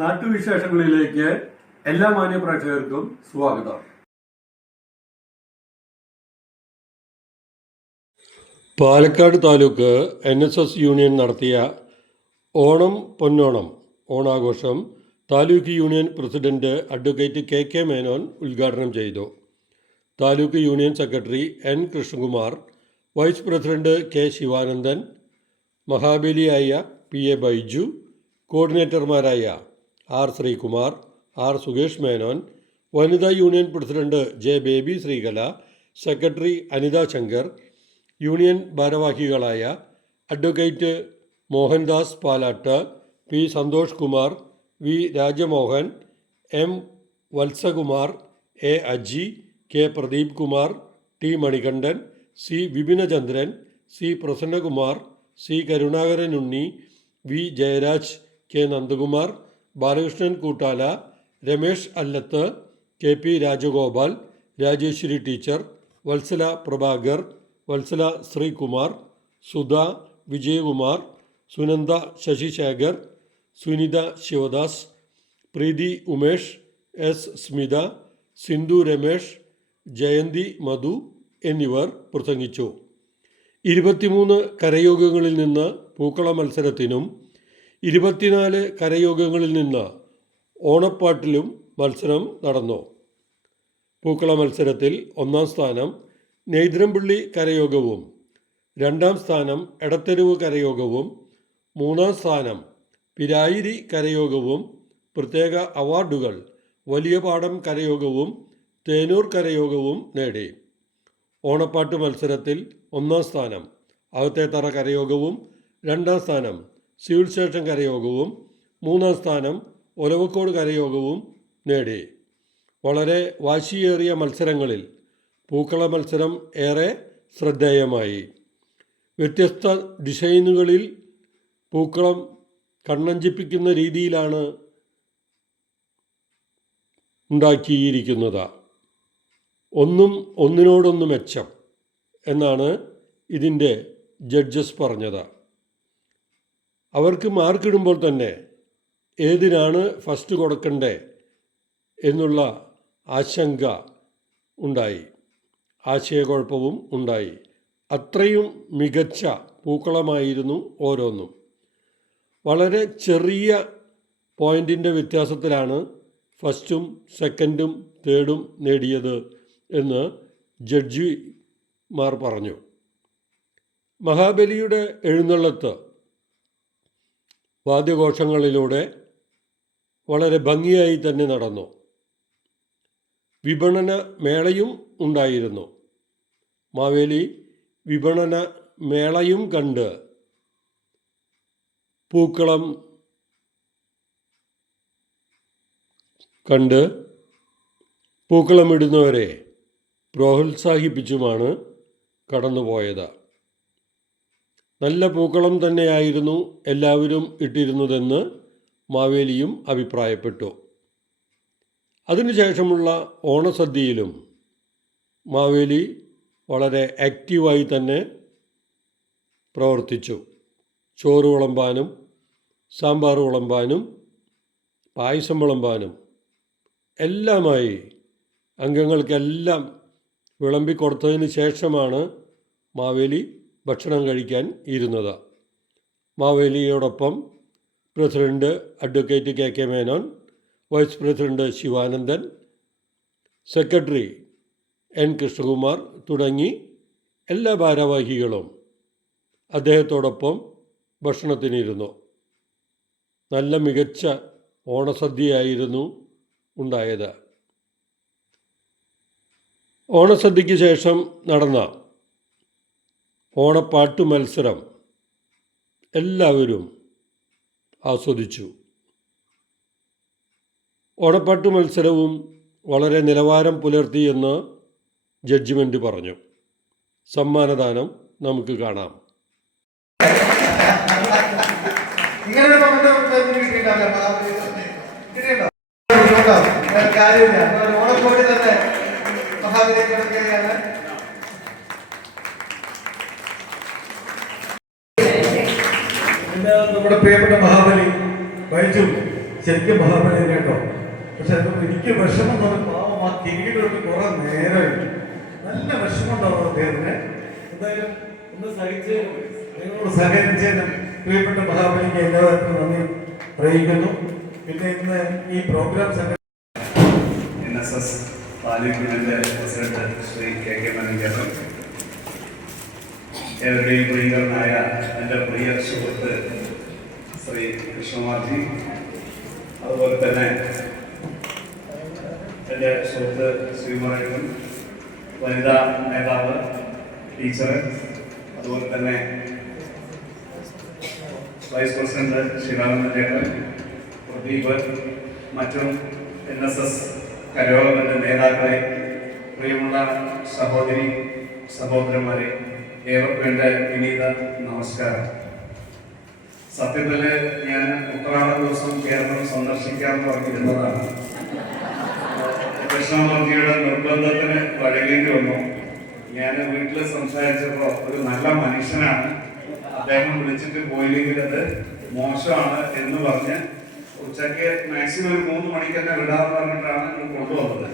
നാട്ടുവിശേഷങ്ങളിലേക്ക് എല്ലാ മാന്യ പ്രേക്ഷകർക്കും സ്വാഗതം. Palakkad taluk N S S union നടത്തിയ ഓണം പൊന്നോണം ഓണാഘോഷം taluk union president advocate K K Menon ഉദ്ഘാടനം ചെയ്തു. Taluk union secretary N Krishnakumar vice president K Sivanandan മഹാബലിയായ P A Baiju കോർഡിനേറ്റർമാരായ ആർ ശ്രീകുമാർ ആർ സുകേഷ് മേനോൻ വനിതാ union president J Baby Sreekala secretary Anitha Shankar union ഭാരവാഹികളായ advocate Mohandas Palat P Santhosh Kumar V Rajamohan M Valsakumar A Aji K Pradeep Kumar T Manikandan C Vipinachandran C Prasannakumar C Karunakaran Unni V Jayaraj K Nandakumar Balakrishnan Koottala Ramesh Allath K P Rajagopal Rajeswari teacher Valsala Prabhakar Valsala Sreekumar Sudha Vijayakumar Sunanda Sasisekhar Sunitha Sivadas Preethi Umesh S Smitha Sindhu Ramesh Jayanthi Madhu എന്നിവർ പ്രസംഗിച്ചു. ഇരുപത്തിമൂന്ന് കരയോഗങ്ങളിൽ നിന്ന് പൂക്കള മത്സരത്തിനും ഇരുപത്തിനാല് കരയോഗങ്ങളിൽ നിന്ന് ഓണപ്പാട്ടിലും മത്സരം നടന്നു. പൂക്കള മത്സരത്തിൽ ഒന്നാം സ്ഥാനം നെയ്തിരമ്പള്ളി കരയോഗവും രണ്ടാം സ്ഥാനം എടത്തെരുവ് കരയോഗവും മൂന്നാം സ്ഥാനം പിരായിരി കരയോഗവും പ്രത്യേക അവാർഡുകൾ വലിയ പാടം കരയോഗവും തേനൂർ കരയോഗവും നേടി. ഓണപ്പാട്ട് മത്സരത്തിൽ ഒന്നാം സ്ഥാനം അകത്തേത്തറ കരയോഗവും രണ്ടാം സ്ഥാനം സിവിൽ സ്റ്റേഷൻ കരയോഗവും മൂന്നാം സ്ഥാനം ഒലവക്കോട് കരയോഗവും നേടി. വളരെ വാശിയേറിയ മത്സരങ്ങളിൽ പൂക്കള മത്സരം ഏറെ ശ്രദ്ധേയമായി. വ്യത്യസ്ത ഡിസൈനുകളിൽ പൂക്കളം കണ്ണഞ്ചിപ്പിക്കുന്ന രീതിയിലാണ് ഉണ്ടാക്കിയിരിക്കുന്നത്. ഒന്നും ഒന്നിനോടൊന്ന് മെച്ചം എന്നാണ് ഇതിന്റെ ജഡ്ജസ് പറഞ്ഞത്. അവർക്ക് മാർക്കിടുമ്പോൾ തന്നെ ഏതിനാണ് ഫസ്റ്റ് കൊടുക്കണ്ടേ എന്നുള്ള ആശങ്ക ഉണ്ടായി. ആശയക്കുഴപ്പവും ഉണ്ടായി. അത്രയും മികച്ച പൂക്കളമായിരുന്നു ഓരോന്നും. വളരെ ചെറിയ പോയിന്റിന്റെ വ്യത്യാസത്തിലാണ് ഫസ്റ്റും സെക്കൻഡും തേർഡും നേടിയത് എന്ന് ജഡ്ജിമാർ പറഞ്ഞു. മഹാബലിയുടെ എഴുന്നള്ളത്ത് വാദ്യഘോഷങ്ങളിലൂടെ വളരെ ഭംഗിയായി തന്നെ നടന്നു. വിപണന മേളയും ഉണ്ടായിരുന്നു. മാവേലി വിപണന മേളയും കണ്ട് പൂക്കളം കണ്ട് പൂക്കളമിടുന്നവരെ പ്രോത്സാഹിപ്പിച്ചുമാണ് കടന്നുപോയത്. നല്ല പൂക്കളം തന്നെയായിരുന്നു എല്ലാവരും ഇട്ടിരുന്നതെന്ന് മാവേലിയും അഭിപ്രായപ്പെട്ടു. അതിനുശേഷമുള്ള ഓണസദ്യയിലും മാവേലി വളരെ ആക്റ്റീവായി തന്നെ പ്രവർത്തിച്ചു. ചോറ് വിളമ്പാനും സാമ്പാർ വിളമ്പാനും പായസം വിളമ്പാനും എല്ലാമായി അംഗങ്ങൾക്കെല്ലാം വിളമ്പിക്കൊടുത്തതിന് ശേഷമാണ് മാവേലി ഭക്ഷണം കഴിക്കാൻ ഇരുന്നത്. മാവേലിയോടൊപ്പം president advocate K K Menon vice president Sivanandan secretary N Krishnakumar തുടങ്ങി എല്ലാ ഭാരവാഹികളും അദ്ദേഹത്തോടൊപ്പം ഭക്ഷണത്തിനിരുന്നു. നല്ല മികച്ച ഓണസദ്യയായിരുന്നു ഉണ്ടായത്. ഓണസദ്യയ്ക്ക് ശേഷം നടന്ന ഓണപ്പാട്ട് മത്സരം എല്ലാവരും ആസ്വദിച്ചു. ഓണപ്പാട്ട് മത്സരവും വളരെ നിലവാരം പുലർത്തിയെന്ന് ജഡ്ജിമെന്റ് പറഞ്ഞു. സമ്മാനദാനം നമുക്ക് കാണാം. കാര്യമില്ല ഓണക്കോടി തന്നെ മഹാവിനെ കിടക്കുകയാണ് പിന്നെ നമ്മുടെ പ്രിയപ്പെട്ട മഹാബലി വഹിച്ചു. ശരിക്കും മഹാബലി കേട്ടോ. പക്ഷെ എനിക്ക് വിഷമം തന്നെ പാവം ആ കിരീടമൊക്കെ കുറെ നേരമായിട്ട് നല്ല വിഷമം ഉണ്ടാവും അദ്ദേഹത്തിന് എന്തായാലും ഒന്ന് സഹിച്ച് നിങ്ങളോട് സഹകരിച്ചതിന് പ്രിയപ്പെട്ട മഹാബലിക്ക് എല്ലാവർക്കും നന്ദി അറിയിക്കുന്നു. പിന്നെ ഇന്ന് ഈ programme N S S president Shri K K മനഞ്ചേട്ടൻ ഏവരുടെയും പ്രിയങ്കരനായ എന്റെ പ്രിയ സുഹൃത്ത് ശ്രീ കൃഷ്ണമാർജി അതുപോലെ തന്നെ എന്റെ സുഹൃത്ത് ശ്രീകുമാരേട്ടൻ വനിതാ നേതാവ് ടീച്ചർ അതുപോലെ തന്നെ വൈസ് പ്രസിഡന്റ് ശ്രീരാമൻ ചേട്ടൻ പ്രദീപ് മറ്റും എൻ എസ് എസ് കരോളമന്റെ നേതാക്കളെ പ്രിയമുള്ള സഹോദരി സഹോദരന്മാരെ ഏവർക്കും എന്റെ വിനീത നമസ്കാരം. സത്യത്തിൽ ഞാൻ ഉത്രാട ദിവസം കേരളം സന്ദർശിക്കാൻ പറഞ്ഞിരുന്നതാണ്. കൃഷ്ണമൂർത്തിയുടെ നിർബന്ധത്തിന് വഴങ്ങേണ്ടി വന്നു. ഞാൻ വീട്ടിൽ സംസാരിച്ചപ്പോൾ ഒരു നല്ല മനുഷ്യനാണ്. അദ്ദേഹം വിളിച്ചിട്ട് പോയില്ലെങ്കിൽ അത് മോശമാണ് എന്ന് പറഞ്ഞ് ഉച്ചയ്ക്ക് മാക്സിമം ഒരു മൂന്ന് മണിക്ക് തന്നെ വിടാന്ന് പറഞ്ഞിട്ടാണ് കൊണ്ടുവന്നത്.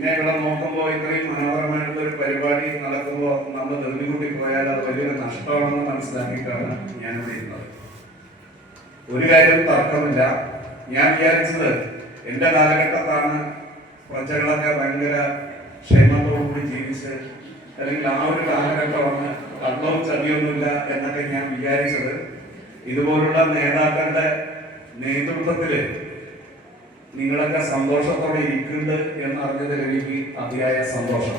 പിന്നെ ഇവിടെ നോക്കുമ്പോൾ ഇത്രയും മനോഹരമായിട്ടുള്ള ഒരു പരിപാടി നടക്കുമ്പോൾ നമ്മൾ ധൃതികൂട്ടി പോയാൽ അത് വലിയൊരു നഷ്ടമാണെന്ന് മനസ്സിലാക്കിയിട്ടാണ് ഞാൻ ചെയ്യുന്നത് ഒരു കാര്യം തർക്കമില്ല. ഞാൻ വിചാരിച്ചത് എന്റെ കാലഘട്ടത്താണ് പ്രജകളൊക്കെ ഭയങ്കര ക്ഷേമത്തോടുകൂടി ജീവിച്ച് അല്ലെങ്കിൽ ആ ഒരു കാലഘട്ടമാണ് കള്ളവും ചതിയൊന്നുമില്ല എന്നൊക്കെ ഞാൻ വിചാരിച്ചത്. ഇതുപോലുള്ള നേതാക്കളുടെ നേതൃത്വത്തിൽ നിങ്ങളൊക്കെ സന്തോഷത്തോടെ ഇരിക്കുന്നുണ്ട് എന്നറിഞ്ഞതിൽ എനിക്ക് അതിയായ സന്തോഷം.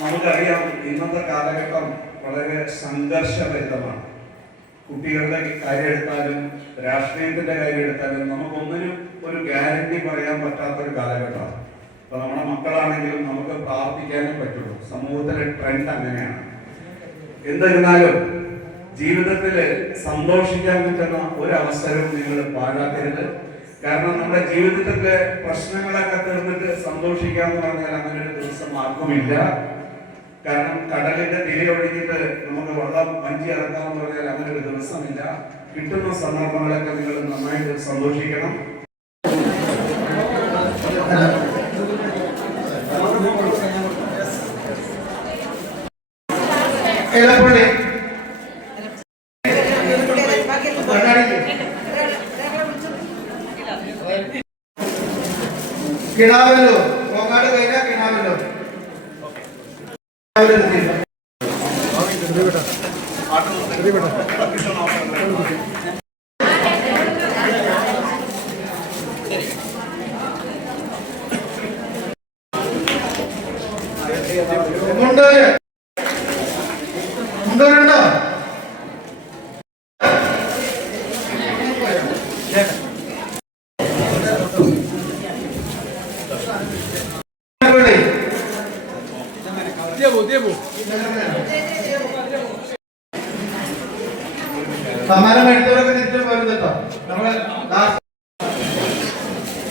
നമുക്കറിയാം ഇന്നത്തെ കാലഘട്ടം വളരെ സംഘർഷഭരിതമാണ്. കുട്ടികളുടെ കാര്യം എടുത്താലും രാഷ്ട്രീയത്തിന്റെ കാര്യം എടുത്താലും നമുക്കൊന്നിനും ഒരു ഗ്യാരണ്ടി പറയാൻ പറ്റാത്ത ഒരു കാലഘട്ടമാണ്. ഇപ്പൊ നമ്മുടെ മക്കളാണെങ്കിലും നമുക്ക് പ്രാർത്ഥിക്കാനേ പറ്റുള്ളൂ. സമൂഹത്തിലെ ട്രെൻഡ് അങ്ങനെയാണ്. എന്നിരുന്നാലും ജീവിതത്തിൽ സന്തോഷിക്കാൻ പറ്റുന്ന ഒരു അവസരവും നിങ്ങൾ പാഴാക്കരുത്. കാരണം നമ്മുടെ ജീവിതത്തിലെ പ്രശ്നങ്ങളൊക്കെ തീർന്നിട്ട് സന്തോഷിക്കാന്ന് പറഞ്ഞാൽ അങ്ങനെ ഒരു ദിവസം ആർക്കുമില്ല കാരണം കടലിന്റെ തിരയൊഴുകിയിട്ട് നമുക്ക് വെള്ളം വഞ്ചി ഇറക്കാമെന്ന് പറഞ്ഞാൽ അങ്ങനെ ഒരു ദിവസമില്ല. കിട്ടുന്ന സന്ദർഭങ്ങളൊക്കെ നിങ്ങൾ നന്നായിട്ട് സന്തോഷിക്കണം. ഇടപ്പള്ളി కిడాబెలు ఒకటి పైన కిడాబెలు. ఓకే. സമ്മാനം എടുത്തവരൊക്കെ തിരിച്ചു പോരുന്നത് കേട്ടോ. നമ്മൾ ലാസ്റ്റ്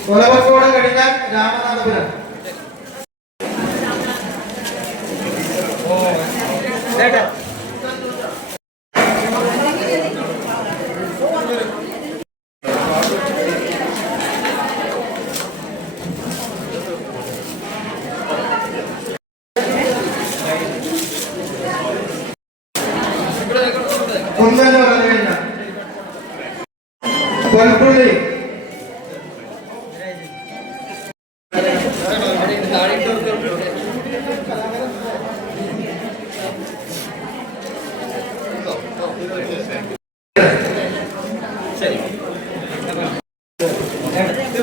കൊലവക്കോട് കഴിഞ്ഞാൽ രാമനാഥപുരം. ഒന്നെന്ന് പറഞ്ഞു കഴിഞ്ഞാൽ പൊൽപ്പുള്ളി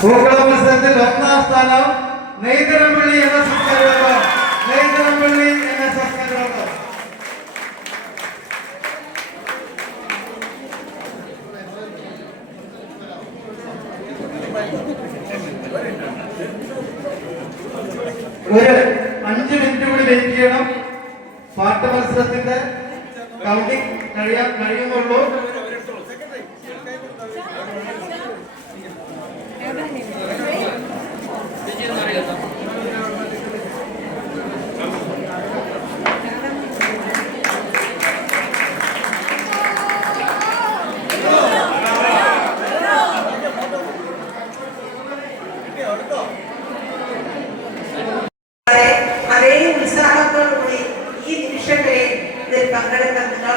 പൂക്കള മത്സരത്തിൽ ഒന്നാം സ്ഥാനം നെയ്തരംപള്ളി എന്ന സംസ്ഥാനം നെയ്തരമ്പള്ളി എന്ന സംസ്ഥാനം ഒരു അഞ്ച് മിനിറ്റ് കൂടി വെയിറ്റ് ചെയ്യണം. പാട്ട് മത്സരത്തിന്റെ കൗണ്ടിങ് കഴിയാൻ കഴിയുന്നുള്ളൂ.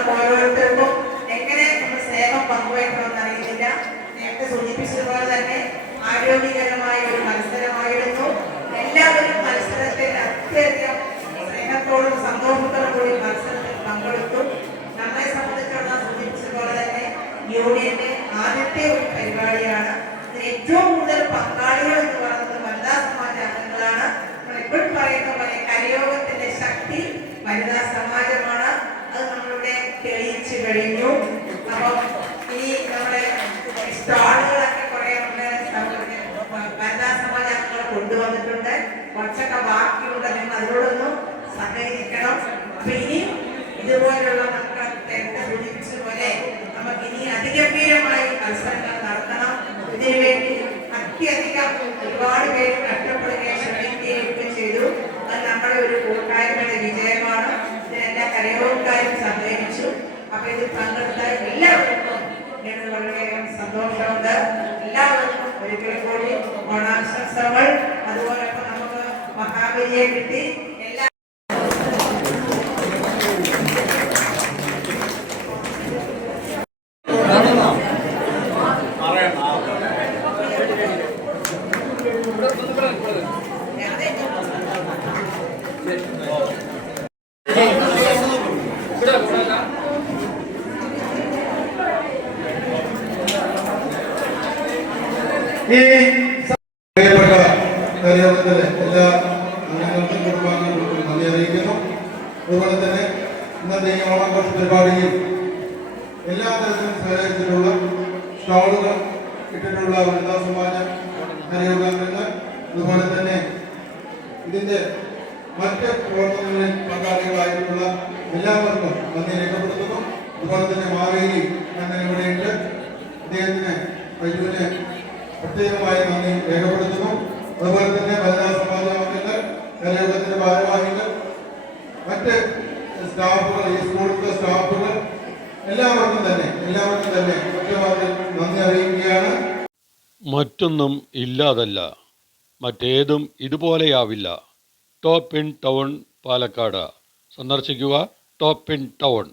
പങ്കെടുക്കാൻ ഓരോരുത്തർക്കും എങ്ങനെ നമ്മൾ സ്നേഹം പങ്കുവയ്ക്കണമെന്ന് അറിയുന്നില്ല. നേരത്തെ സൂചിപ്പിച്ചതുപോലെ തന്നെ ആരോഗ്യകരമായ ഒരു മത്സരമായിരുന്നു. എല്ലാവരും മത്സരത്തിൽ അത്യധികം സ്നേഹത്തോടും സന്തോഷത്തോടും കൂടി മത്സരത്തിൽ പങ്കെടുത്തു. നമ്മളെ സംബന്ധിച്ചിടത്തോളം സൂചിപ്പിച്ചതുപോലെ തന്നെ യൂണിയന്റെ ആദ്യത്തെ ഒരു പരിപാടിയാണ്. ഏറ്റവും കൂടുതൽ പങ്കാളികൾ എന്ന് പറയുന്നത് വനിതാ സമാജ അംഗങ്ങളാണ് നമ്മൾ എപ്പോഴും പറയുന്ന പോലെ കരയോഗത്തിന്റെ ശക്തി വനിതാ സമാജമാണ് അത് നമ്മളിവിടെ തെളിയിച്ചു കഴിഞ്ഞു അപ്പം ഈ നമ്മുടെ സ്റ്റാളുകളൊക്കെ കുറെ നമ്മുടെ സൗകര്യ- വനിതാ സമാജ അംഗങ്ങൾ കൊണ്ടുവന്നിട്ടുണ്ട് കുറച്ചൊക്കെ ബാക്കിയുണ്ട് നിങ്ങൾ അതിനോടൊന്നും സഹകരിക്കണം അപ്പൊ ഇനിയും ഇതുപോലുള്ള നമുക്ക് നേരത്തെ സൂചിപ്പിച്ചതുപോലെ നമുക്ക് ഇനി അതിഗംഭീരമായി മത്സരങ്ങൾ നടത്തണം. ഇതിനുവേണ്ടി അത്യധികം ഒരുപാട് പേര് കഷ്ടപ്പെടുകയും ശ്രമിക്കുകയും ഒക്കെ ചെയ്തു. അത് നമ്മുടെ ഒരു കൂട്ടായ്മയുടെ വിജയമാണ്. ഇതിനെല്ലാ കരയോഗക്കാരും സഹകരിച്ചു അപ്പൊ ഇത് പങ്കെടുത്ത എല്ലാവർക്കും ഞാൻ വളരെയധികം സന്തോഷമുണ്ട്. എല്ലാവർക്കും ഒരിക്കൽ കൂടി ഓണാശംസകൾ. അതുപോലെ നമുക്ക് മഹാബലിയെ കിട്ടി എല്ലാ ഈ പ്രിയപ്പെട്ട കരയോഗത്തിലെ എല്ലാ അംഗങ്ങൾക്കും കുടുംബാംഗങ്ങൾക്കും നന്ദി അറിയിക്കുന്നു. അതുപോലെ തന്നെ ഇന്നത്തെ ഈ ഓണാഘോഷ പരിപാടിയിൽ എല്ലാ തരത്തിലും സഹകരിച്ചിട്ടുള്ള സ്റ്റാളുകൾ ഇട്ടിട്ടുള്ള വനിതാ സമാജ കരയോഗാംഗങ്ങൾ അതുപോലെ തന്നെ ഇതിന്റെ മറ്റ് പ്രവർത്തനങ്ങളിൽ പങ്കാളികളായിട്ടുള്ള എല്ലാവർക്കും നന്ദി രേഖപ്പെടുത്തുന്നു. അതുപോലെ തന്നെ മാവേലി അങ്ങനെ ഇവിടെയുണ്ട്. അദ്ദേഹത്തിന് പ്രത്യേകമായി നന്ദി രേഖപ്പെടുത്തുന്നു. അതുപോലെ തന്നെ വനിതാ സമാജ അംഗങ്ങൾ കരയോഗത്തിന്റെ ഭാരവാഹികൾ മറ്റ് സ്റ്റാഫുകൾ ഈ സ്കൂളിലെ സ്റ്റാഫുകൾ എല്ലാവർക്കും തന്നെ എല്ലാവർക്കും തന്നെ ഒറ്റവാക്കിൽ നന്ദി അറിയിക്കുകയാണ്. മറ്റൊന്നും ഇല്ലാതല്ല മറ്റേതും ഇതുപോലെയാവില്ല. Top in town Palakkad. സന്ദർശിക്കുക ടോപ്പ് ഇൻ ടൗൺ.